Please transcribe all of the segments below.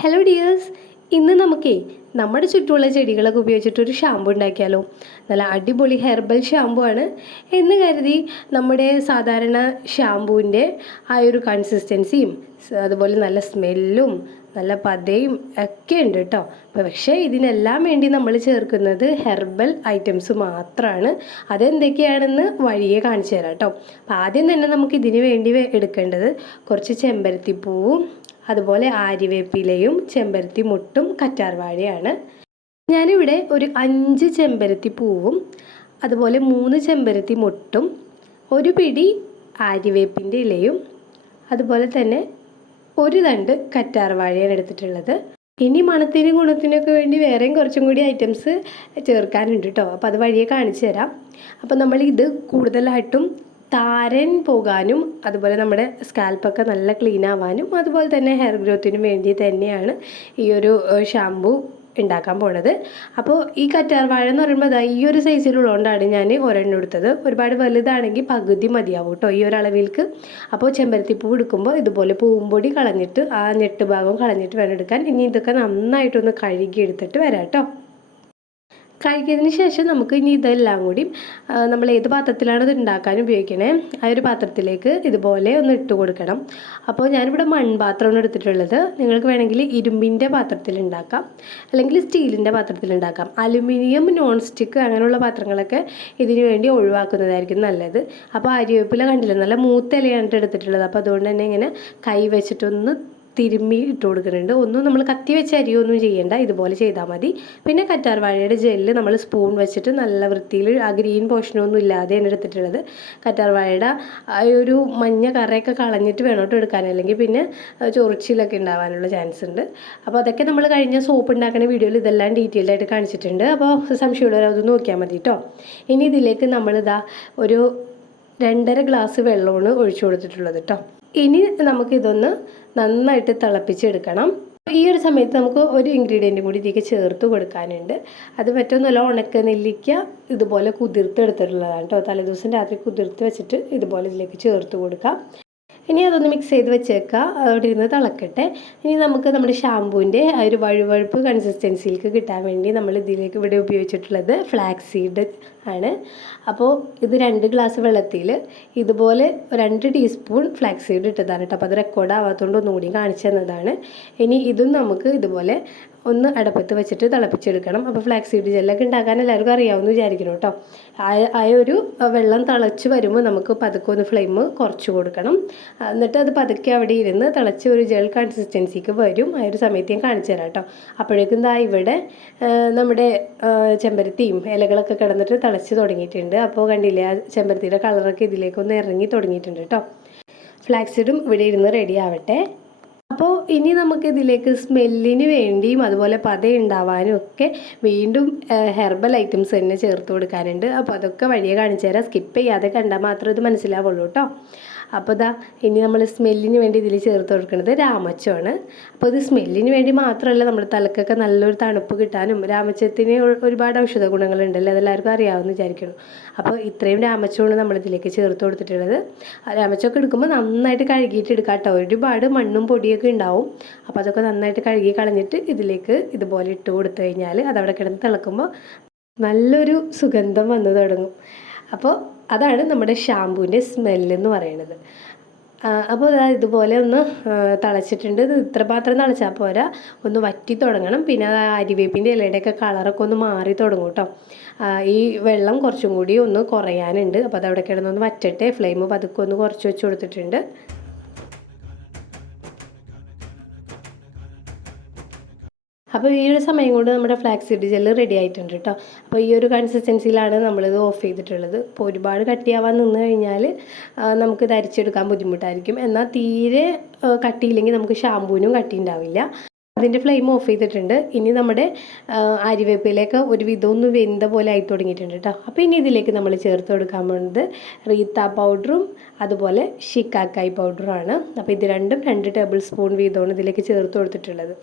Hello dears, ഇന്ന് നമുക്കേ നമ്മുടെ ചുറ്റുമുള്ള ചെടികളൊക്കെ ഉപയോഗിച്ചിട്ടൊരു ഷാമ്പു ഉണ്ടാക്കിയാലോ. നല്ല അടിപൊളി ഹെർബൽ ഷാമ്പു ആണ് എന്ന് കരുതി നമ്മുടെ സാധാരണ ഷാമ്പൂവിൻ്റെ ആ ഒരു കൺസിസ്റ്റൻസിയും അതുപോലെ നല്ല സ്മെല്ലും നല്ല പതയും ഒക്കെ ഉണ്ട് കേട്ടോ. പക്ഷേ ഇതിനെല്ലാം വേണ്ടി നമ്മൾ ചേർക്കുന്നത് ഹെർബൽ ഐറ്റംസ് മാത്രമാണ്. അതെന്തൊക്കെയാണെന്ന് വഴിയെ കാണിച്ചു തരാം കേട്ടോ. അപ്പോൾ ആദ്യം തന്നെ നമുക്ക് ഇതിന് വേണ്ടി എടുക്കേണ്ടത് കുറച്ച് ചെമ്പരത്തിപ്പൂവും അതുപോലെ ആര്യവേപ്പിലയും ചെമ്പരത്തി മുട്ടും കറ്റാർവാഴയാണ്. ഞാനിവിടെ ഒരു 5 ചെമ്പരത്തി പൂവും അതുപോലെ 3 ചെമ്പരത്തി മുട്ടും ഒരു പിടി ആര്യവേപ്പിൻ്റെ ഇലയും അതുപോലെ തന്നെ ഒരു തണ്ട് കറ്റാർവാഴയാണ് എടുത്തിട്ടുള്ളത്. ഇനി മണത്തിനും ഗുണത്തിനൊക്കെ വേണ്ടി വേറെയും കുറച്ചും കൂടി ഐറ്റംസ് ചേർക്കാനുണ്ട് കേട്ടോ. അപ്പോൾ അത് വഴിയെ കാണിച്ചു തരാം. അപ്പോൾ നമ്മൾ ഇത് കൂടുതലായിട്ടും താരൻ പോകാനും അതുപോലെ നമ്മുടെ സ്കാൽപ്പൊക്കെ നല്ല ക്ലീൻ ആവാനും അതുപോലെ തന്നെ ഹെയർ ഗ്രോത്തിനും വേണ്ടി തന്നെയാണ് ഈ ഒരു ഷാമ്പു ഉണ്ടാക്കാൻ പോണത്. അപ്പോൾ ഈ കറ്റാർവാഴ എന്ന് പറയുമ്പോൾ ഈ ഒരു സൈസിലുള്ളതുകൊണ്ടാണ് ഞാൻ ഒരെണ്ണം എടുത്തത്. ഒരുപാട് വലുതാണെങ്കിൽ പകുതി മതിയാവും കേട്ടോ ഈ ഒരു അളവിൽക്ക്. അപ്പോൾ ചെമ്പരത്തിപ്പൂ എടുക്കുമ്പോൾ ഇതുപോലെ പൂമ്പൊടി കളഞ്ഞിട്ട് ആ ഞെട്ട് ഭാഗം കളഞ്ഞിട്ട് വേണം എടുക്കാൻ. ഇനി ഇതൊക്കെ നന്നായിട്ടൊന്ന് കഴുകി എടുത്തിട്ട് വരാം കേട്ടോ. കഴുകിയതിന് ശേഷം നമുക്ക് ഇനി ഇതെല്ലാം കൂടി നമ്മൾ ഏത് പാത്രത്തിലാണ് ഇത് ഉണ്ടാക്കാൻ ഉപയോഗിക്കണേ ആ ഒരു പാത്രത്തിലേക്ക് ഇതുപോലെ ഒന്ന് ഇട്ട് കൊടുക്കണം. അപ്പോൾ ഞാനിവിടെ മൺപാത്രമാണ് എടുത്തിട്ടുള്ളത്. നിങ്ങൾക്ക് വേണമെങ്കിൽ ഇരുമ്പിൻ്റെ പാത്രത്തിൽ ഉണ്ടാക്കാം, അല്ലെങ്കിൽ സ്റ്റീലിൻ്റെ പാത്രത്തിൽ ഉണ്ടാക്കാം. അലുമിനിയം, നോൺ സ്റ്റിക്ക് അങ്ങനെയുള്ള പാത്രങ്ങളൊക്കെ ഇതിന് വേണ്ടി ഒഴിവാക്കുന്നതായിരിക്കും നല്ലത്. അപ്പോൾ അരിവേപ്പില കണ്ടില്ല, നല്ല മൂത്ത ഇലയാണ് എടുത്തിട്ടുള്ളത്. അപ്പോൾ അതുകൊണ്ട് തന്നെ ഇങ്ങനെ കൈ വെച്ചിട്ടൊന്ന് തിരുമ്മി ഇട്ട് കൊടുക്കുന്നുണ്ട്. ഒന്നും നമ്മൾ കത്തി വെച്ച് അരിയൊന്നും ചെയ്യേണ്ട, ഇതുപോലെ ചെയ്താൽ മതി. പിന്നെ കറ്റാർവാഴയുടെ ജെല്ല് നമ്മൾ സ്പൂൺ വെച്ചിട്ട് നല്ല വൃത്തിയിൽ ആ ഗ്രീൻ പോർഷനൊന്നും ഇല്ലാതെയാണ് എടുത്തിട്ടുള്ളത്. കറ്റാർവാഴയുടെ ആ ഒരു മഞ്ഞ കറയൊക്കെ കളഞ്ഞിട്ട് വേണോട്ട് എടുക്കാൻ, അല്ലെങ്കിൽ പിന്നെ ചൊറിച്ചിലൊക്കെ ഉണ്ടാവാനുള്ള ചാൻസ് ഉണ്ട്. അപ്പോൾ അതൊക്കെ നമ്മൾ കഴിഞ്ഞ സോപ്പ് ഉണ്ടാക്കുന്ന വീഡിയോയിൽ ഇതെല്ലാം ഡീറ്റെയിൽഡ് ആയിട്ട് കാണിച്ചിട്ടുണ്ട്. അപ്പോൾ സംശയമുള്ളവർ അത് നോക്കിയാൽ മതി കേട്ടോ. ഇനി ഇതിലേക്ക് നമ്മളിതാ ഒരു 2.5 ഗ്ലാസ് വെള്ളമാണ് ഒഴിച്ചു കൊടുത്തിട്ടുള്ളത് കേട്ടോ. ഇനി നമുക്കിതൊന്ന് നന്നായിട്ട് തിളപ്പിച്ചെടുക്കണം. ഈ ഒരു സമയത്ത് നമുക്ക് ഒരു ഇൻഗ്രീഡിയൻറ്റും കൂടി ഇതിലേക്ക് ചേർത്ത് കൊടുക്കാനുണ്ട്. അത് മറ്റൊന്നുമല്ല, ഉണക്ക നെല്ലിക്ക ഇതുപോലെ കുതിർത്തെടുത്തിട്ടുള്ളതാണ് കേട്ടോ. തലേദിവസം രാത്രി കുതിർത്ത് വെച്ചിട്ട് ഇതുപോലെ ഇതിലേക്ക് ചേർത്ത് കൊടുക്കാം. ഇനി അതൊന്ന് മിക്സ് ചെയ്ത് വെച്ചേക്കുക, അവിടെ ഇരുന്ന് തിളക്കട്ടെ. ഇനി നമുക്ക് നമ്മുടെ ഷാമ്പൂവിൻ്റെ ആ ഒരു വഴുവഴുപ്പ് കൺസിസ്റ്റൻസിയിലേക്ക് കിട്ടാൻ വേണ്ടി നമ്മൾ ഇതിലേക്ക് ഇവിടെ ഉപയോഗിച്ചിട്ടുള്ളത് ഫ്ലാക്സ് സീഡ് ആണ്. അപ്പോൾ ഇത് 2 ഗ്ലാസ് വെള്ളത്തിൽ ഇതുപോലെ 2 ടീസ്പൂൺ ഫ്ലാക്സ് സീഡ് ഇട്ടതാണ് കേട്ടോ. അപ്പോൾ അത് റെക്കോർഡ് ആവാത്തതുകൊണ്ട് ഒന്നുകൂടി കാണിച്ചു തന്നതാണ്. ഇനി ഇതും നമുക്ക് ഇതുപോലെ ഒന്ന് അടപ്പത്ത് വെച്ചിട്ട് തിളപ്പിച്ചെടുക്കണം. അപ്പോൾ ഫ്ലാക്സ് സീഡ് ജെല്ലൊക്കെ ഉണ്ടാക്കാൻ എല്ലാവർക്കും അറിയാവുമെന്ന് വിചാരിക്കണം കേട്ടോ. ആ ഒരു വെള്ളം തിളച്ച് വരുമ്പോൾ നമുക്ക് പതുക്കെ ഒന്ന് ഫ്ലെയിം കുറച്ച് കൊടുക്കണം. എന്നിട്ട് അത് പതുക്കെ അവിടെ ഇരുന്ന് തിളച്ച് ഒരു ജെൽ കൺസിസ്റ്റൻസിക്ക് വരും. ആ ഒരു സമയത്ത് ഞാൻ കാണിച്ചു തരാം കേട്ടോ. അപ്പോഴേക്കും ഇവിടെ നമ്മുടെ ചെമ്പരത്തിയും ഇലകളൊക്കെ കിടന്നിട്ട് തിളച്ച് തുടങ്ങിയിട്ടുണ്ട്. അപ്പോൾ കണ്ടില്ലേ, ആ ചെമ്പരത്തിയുടെ കളറൊക്കെ ഇതിലേക്കൊന്ന് ഇറങ്ങി തുടങ്ങിയിട്ടുണ്ട് കേട്ടോ. ഫ്ലാക്സ് സീഡും ഇവിടെ ഇരുന്ന് റെഡി ആവട്ടെ. അപ്പോൾ ഇനി നമുക്കിതിലേക്ക് സ്മെല്ലിന് വേണ്ടിയും അതുപോലെ പത ഉണ്ടാവാനും ഒക്കെ വീണ്ടും ഹെർബൽ ഐറ്റംസ് തന്നെ ചേർത്ത് കൊടുക്കാനുണ്ട്. അപ്പോൾ അതൊക്കെ വഴിയെ കാണിച്ചു തരാം. സ്കിപ്പ് ചെയ്യാതെ കണ്ടാൽ മാത്രമേ ഇത് മനസ്സിലാവുള്ളൂ കേട്ടോ. അപ്പോൾ ഇനി നമ്മൾ സ്മെല്ലിന് വേണ്ടി ഇതിൽ ചേർത്ത് കൊടുക്കുന്നത് രാമച്ചമാണ്. അപ്പോൾ ഇത് സ്മെല്ലിന് വേണ്ടി മാത്രമല്ല, നമ്മുടെ തലക്കൊക്കെ നല്ലൊരു തണുപ്പ് കിട്ടാനും രാമച്ചത്തിന് ഒരുപാട് ഔഷധ ഗുണങ്ങളുണ്ടല്ലോ, അതെല്ലാവർക്കും അറിയാമെന്ന് വിചാരിക്കണം. അപ്പോൾ ഇത്രയും രാമച്ചമാണ് നമ്മളിതിലേക്ക് ചേർത്ത് കൊടുത്തിട്ടുള്ളത്. രാമച്ചമൊക്കെ എടുക്കുമ്പോൾ നന്നായിട്ട് കഴുകിയിട്ട് എടുക്കാം കേട്ടോ. ഒരുപാട് മണ്ണും പൊടിയൊക്കെ ഉണ്ടാവും. അപ്പോൾ അതൊക്കെ നന്നായിട്ട് കഴുകി കളഞ്ഞിട്ട് ഇതിലേക്ക് ഇതുപോലെ ഇട്ട് കൊടുത്തു കഴിഞ്ഞാൽ അതവിടെ കിടന്ന് തിളക്കുമ്പോൾ നല്ലൊരു സുഗന്ധം വന്നു തുടങ്ങും. അപ്പോൾ അതാണ് നമ്മുടെ ഷാമ്പൂവിൻ്റെ സ്മെല്ലെന്ന് പറയുന്നത്. അപ്പോൾ ഇതുപോലെ ഒന്ന് തിളച്ചിട്ടുണ്ട്. ഇത് ഇത്ര പാത്രം തിളച്ചാൽ പോരാ, ഒന്ന് വറ്റി തുടങ്ങണം. പിന്നെ അരിവേപ്പിൻ്റെ ഇലയുടെയൊക്കെ കളറൊക്കെ ഒന്ന് മാറി തുടങ്ങും കേട്ടോ. ഈ വെള്ളം കുറച്ചും കൂടി ഒന്ന് കുറയാനുണ്ട്. അപ്പോൾ അതവിടെ കിടന്നൊന്ന് വറ്റട്ടെ. ഫ്ലെയിം പതുക്കെ ഒന്ന് കുറച്ച് വെച്ച് കൊടുത്തിട്ടുണ്ട്. അപ്പോൾ ഈ ഒരു സമയം കൊണ്ട് നമ്മുടെ ഫ്ലാക്സ് സീഡ് ജെല്ല് റെഡി ആയിട്ടുണ്ട് കേട്ടോ. അപ്പോൾ ഈ ഒരു കൺസിസ്റ്റൻസിയിലാണ് നമ്മളിത് ഓഫ് ചെയ്തിട്ടുള്ളത്. അപ്പോൾ ഒരുപാട് കട്ടിയാവാൻ നിന്ന് കഴിഞ്ഞാൽ നമുക്കിത് അരിച്ചെടുക്കാൻ ബുദ്ധിമുട്ടായിരിക്കും. എന്നാൽ തീരെ കട്ടിയില്ലെങ്കിൽ നമുക്ക് ഷാമ്പൂവിനും കട്ടി ഉണ്ടാവില്ല. അതിൻ്റെ ഫ്ലെയിം ഓഫ് ചെയ്തിട്ടുണ്ട്. ഇനി നമ്മുടെ അരിവേപ്പിലേക്ക് ഒരു വിധമൊന്ന് വെന്ത പോലെ ആയി തുടങ്ങിയിട്ടുണ്ട് കേട്ടോ. അപ്പോൾ ഇനി ഇതിലേക്ക് നമ്മൾ ചേർത്ത് കൊടുക്കാൻ പോകുന്നത് റീത്ത പൗഡറും അതുപോലെ ഷിക്കാക്കായ് പൗഡറുമാണ്. അപ്പോൾ ഇത് രണ്ടും 2 ടേബിൾ സ്പൂൺ വീതമാണ് ഇതിലേക്ക് ചേർത്ത് കൊടുത്തിട്ടുള്ളത്.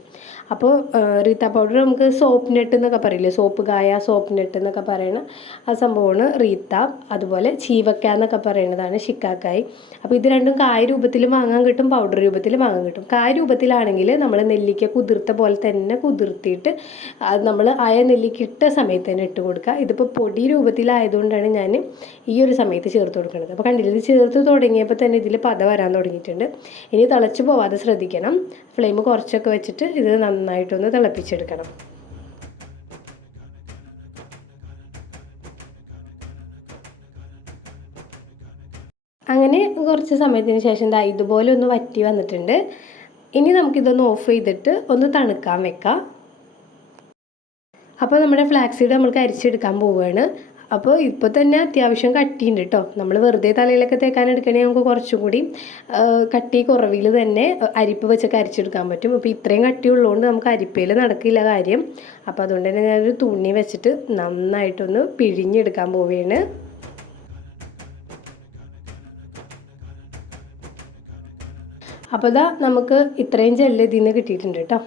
അപ്പോൾ റീത്ത പൗഡർ നമുക്ക് സോപ്പ് നെട്ട് എന്നൊക്കെ പറയില്ലേ, സോപ്പ് കായ, സോപ്പ് നെട്ട് എന്നൊക്കെ പറയുന്ന ആ സംഭവമാണ് റീത്ത. അതുപോലെ ചീവക്ക എന്നൊക്കെ പറയുന്നതാണ് ഷിക്കാക്കായ്. അപ്പോൾ ഇത് രണ്ടും കായ രൂപത്തിൽ വാങ്ങാൻ കിട്ടും, പൗഡർ രൂപത്തിൽ വാങ്ങാൻ കിട്ടും. കായ രൂപത്തിലാണെങ്കിൽ നമ്മൾ നെല്ലിക്ക കുതിർത്ത പോലെ തന്നെ കുതിർത്തിയിട്ട് അത് നമ്മൾ നെല്ലിക്കിട്ട സമയത്ത് തന്നെ ഇട്ട് കൊടുക്കുക. ഇതിപ്പോൾ പൊടി രൂപത്തിലായതുകൊണ്ടാണ് ഞാൻ ഈ ഒരു സമയത്ത് ചേർത്ത് കൊടുക്കുന്നത്. അപ്പോൾ കണ്ടില്ല, ഇത് ചേർത്ത് തുടങ്ങിയപ്പോൾ തന്നെ ഇതിൽ പത വരാൻ തുടങ്ങിയിട്ടുണ്ട്. ഇനി തിളച്ച് പോവാതെ ശ്രദ്ധിക്കണം. ഫ്ലെയിം കുറച്ചൊക്കെ വെച്ചിട്ട് ഇത് നന്നായിട്ടൊന്ന് തിളപ്പിച്ചെടുക്കണം. അങ്ങനെ കുറച്ച് സമയത്തിന് ശേഷം ഇതുപോലെ ഒന്ന് വറ്റി വന്നിട്ടുണ്ട്. ഇനി നമുക്കിതൊന്ന് ഓഫ് ചെയ്തിട്ട് ഒന്ന് തണുക്കാൻ വെക്കാം. അപ്പോൾ നമ്മുടെ ഫ്ലാക്സ് സീഡ് നമ്മൾക്ക് അരിച്ചെടുക്കാൻ പോവുകയാണ്. അപ്പോൾ ഇപ്പോൾ തന്നെ അത്യാവശ്യം കട്ടിയുണ്ട് കേട്ടോ. നമ്മൾ വെറുതെ തലയിലൊക്കെ തേക്കാൻ എടുക്കണമെങ്കിൽ നമുക്ക് കുറച്ചും കൂടി കട്ടി കുറവിൽ തന്നെ അരിപ്പ് വെച്ചൊക്കെ അരിച്ചെടുക്കാൻ പറ്റും. അപ്പോൾ ഇത്രയും കട്ടി ഉള്ളതുകൊണ്ട് നമുക്ക് അരിപ്പയിൽ നടക്കില്ല കാര്യം. അപ്പോൾ അതുകൊണ്ട് തന്നെ ഞാനൊരു തുണി വെച്ചിട്ട് നന്നായിട്ടൊന്ന് പിഴിഞ്ഞെടുക്കാൻ പോവുകയാണ്. അപ്പോൾ നമുക്ക് ഇത്രയും ജെല്ല് ഇതിൽ നിന്ന് കിട്ടിയിട്ടുണ്ട് കേട്ടോ.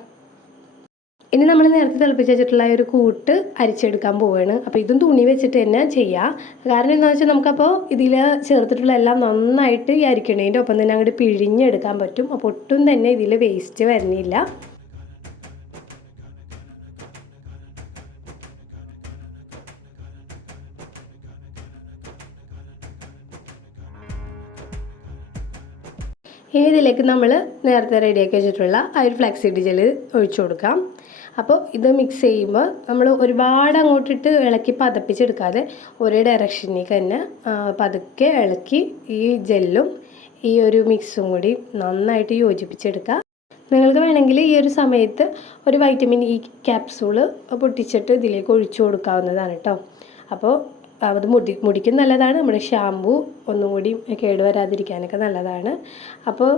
ഇനി നമ്മൾ നേരത്തെ തിളപ്പിച്ച് വെച്ചിട്ടുള്ള ഒരു കൂട്ട് അരിച്ചെടുക്കാൻ പോവുകയാണ്. അപ്പോൾ ഇതും തുണി വെച്ചിട്ട് തന്നെ ചെയ്യാം. കാരണം എന്താണെന്ന് വെച്ചാൽ നമുക്കപ്പോൾ ഇതിൽ ചേർത്തിട്ടുള്ള എല്ലാം നന്നായിട്ട് ഈ അരിക്കണേൻ്റെ ഒപ്പം തന്നെ അങ്ങോട്ട് പിഴിഞ്ഞെടുക്കാൻ പറ്റും. അപ്പോൾ ഒട്ടും തന്നെ ഇതിൽ വേസ്റ്റ് വരുന്നില്ല. ഇനി ഇതിലേക്ക് നമ്മൾ നേരത്തെ റെഡിയാക്കി വെച്ചിട്ടുള്ള ആ ഒരു ഫ്ലാക്സ് സീഡ് ജെല്ല് ഒഴിച്ചു കൊടുക്കാം. അപ്പോൾ ഇത് മിക്സ് ചെയ്യുമ്പോൾ നമ്മൾ ഒരുപാട് അങ്ങോട്ടിട്ട് ഇളക്കി പതപ്പിച്ചെടുക്കാതെ ഒരേ ഡയറക്ഷനിലേക്ക് തന്നെ പതുക്കെ ഇളക്കി ഈ ജെല്ലും ഈ ഒരു മിക്സും കൂടി നന്നായിട്ട് യോജിപ്പിച്ചെടുക്കുക. നിങ്ങൾക്ക് വേണമെങ്കിൽ ഈ ഒരു സമയത്ത് ഒരു വൈറ്റമിൻ ഇ ക്യാപ്സൂള് പൊട്ടിച്ചിട്ട് ഇതിലേക്ക് ഒഴിച്ചു കൊടുക്കാവുന്നതാണ് കേട്ടോ. അപ്പോൾ അത് മുടിക്കും നല്ലതാണ്. നമ്മുടെ ഷാമ്പു ഒന്നും കൂടി കേടുവരാതിരിക്കാനൊക്കെ നല്ലതാണ്. അപ്പോൾ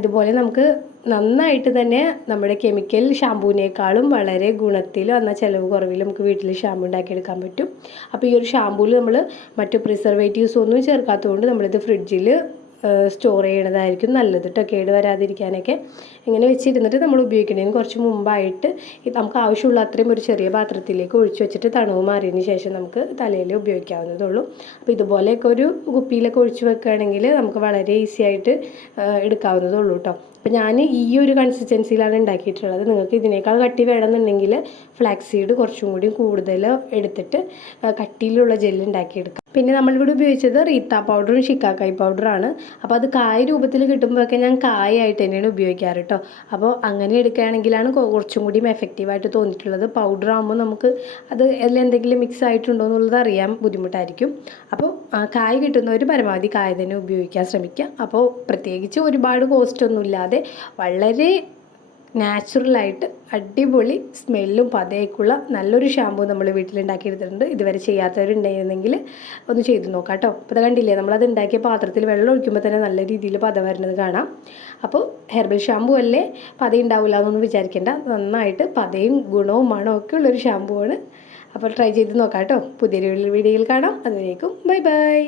ഇതുപോലെ നമുക്ക് നന്നായിട്ട് തന്നെ നമ്മുടെ കെമിക്കൽ ഷാമ്പൂവിനേക്കാളും വളരെ ഗുണത്തിലും എന്നാൽ ചിലവ് കുറവിലും നമുക്ക് വീട്ടിൽ ഷാമ്പു ഉണ്ടാക്കിയെടുക്കാൻ പറ്റും. അപ്പോൾ ഈ ഒരു ഷാമ്പൂവിൽ നമ്മൾ മറ്റു പ്രിസർവേറ്റീവ്സ് ഒന്നും ചേർക്കാത്തതുകൊണ്ട് നമ്മളിത് ഫ്രിഡ്ജിൽ സ്റ്റോർ ചെയ്യണതായിരിക്കും നല്ലത് കേട്ടോ, കേട് വരാതിരിക്കാനൊക്കെ. ഇങ്ങനെ വെച്ചിരുന്നിട്ട് നമ്മൾ ഉപയോഗിക്കുന്നതിന് കുറച്ച് മുമ്പായിട്ട് നമുക്ക് ആവശ്യമുള്ള അത്രയും ഒരു ചെറിയ പാത്രത്തിലേക്ക് ഒഴിച്ചു വെച്ചിട്ട് തണുവ് മാറിയതിന് ശേഷം നമുക്ക് തലയിൽ ഉപയോഗിക്കാവുന്നതുള്ളൂ. അപ്പോൾ ഇതുപോലെയൊക്കെ ഒരു കുപ്പിയിലൊക്കെ ഒഴിച്ച് വെക്കുകയാണെങ്കിൽ നമുക്ക് വളരെ ഈസി ആയിട്ട് എടുക്കാവുന്നതുള്ളൂ കേട്ടോ. അപ്പോൾ ഞാൻ ഈ ഒരു കൺസിസ്റ്റൻസിയിലാണ് ഉണ്ടാക്കിയിട്ടുള്ളത്. നിങ്ങൾക്ക് ഇതിനേക്കാൾ കട്ടി വേണമെന്നുണ്ടെങ്കിൽ ഫ്ലാക്സ് സീഡ് കുറച്ചും കൂടി കൂടുതൽ എടുത്തിട്ട് കട്ടിയിലുള്ള ജെല്ല് ഉണ്ടാക്കിയെടുക്കാം. പിന്നെ നമ്മളിവിടെ ഉപയോഗിച്ചത് റീത്ത പൗഡറും ഷിക്കാക്കായി പൗഡറാണ്. അപ്പോൾ അത് കായ രൂപത്തിൽ കിട്ടുമ്പോഴൊക്കെ ഞാൻ കായായിട്ട് തന്നെയാണ് ഉപയോഗിക്കാറ് കേട്ടോ. അപ്പോൾ അങ്ങനെ എടുക്കുകയാണെങ്കിലാണ് കുറച്ചും കൂടി എഫക്റ്റീവായിട്ട് തോന്നിയിട്ടുള്ളത്. പൗഡർ ആകുമ്പോൾ നമുക്ക് അത് അതിലെന്തെങ്കിലും മിക്സ് ആയിട്ടുണ്ടോ എന്നുള്ളത് അറിയാൻ ബുദ്ധിമുട്ടായിരിക്കും. അപ്പോൾ കായ കിട്ടുന്നവർ പരമാവധി കായ തന്നെ ഉപയോഗിക്കാൻ ശ്രമിക്കുക. അപ്പോൾ പ്രത്യേകിച്ച് ഒരുപാട് കോസ്റ്റ് ഒന്നുമില്ലാതെ വളരെ നാച്ചുറലായിട്ട് അടിപൊളി സ്മെല്ലും പതയൊക്കെയുള്ള നല്ലൊരു ഷാമ്പൂ നമ്മൾ വീട്ടിലുണ്ടാക്കിയെടുത്തിട്ടുണ്ട്. ഇതുവരെ ചെയ്യാത്തവരുണ്ടായിരുന്നെങ്കിൽ ഒന്ന് ചെയ്ത് നോക്കാം കേട്ടോ. അപ്പോൾ അത് കണ്ടില്ലേ, നമ്മളത് ഉണ്ടാക്കിയ പാത്രത്തിൽ വെള്ളം ഒഴിക്കുമ്പോൾ തന്നെ നല്ല രീതിയിൽ പത വരുന്നത് കാണാം. അപ്പോൾ ഹെർബൽ ഷാമ്പൂ അല്ലേ, പത ഉണ്ടാവില്ല എന്നൊന്നും വിചാരിക്കേണ്ട. നന്നായിട്ട് പതയും ഗുണവും മണവും ഒക്കെ ഉള്ളൊരു ഷാമ്പൂ ആണ്. അപ്പോൾ ട്രൈ ചെയ്ത് നോക്കാം കേട്ടോ. പുതിയൊരു വീഡിയോയിൽ കാണാം. അതുവരേക്കും ബൈ ബൈ.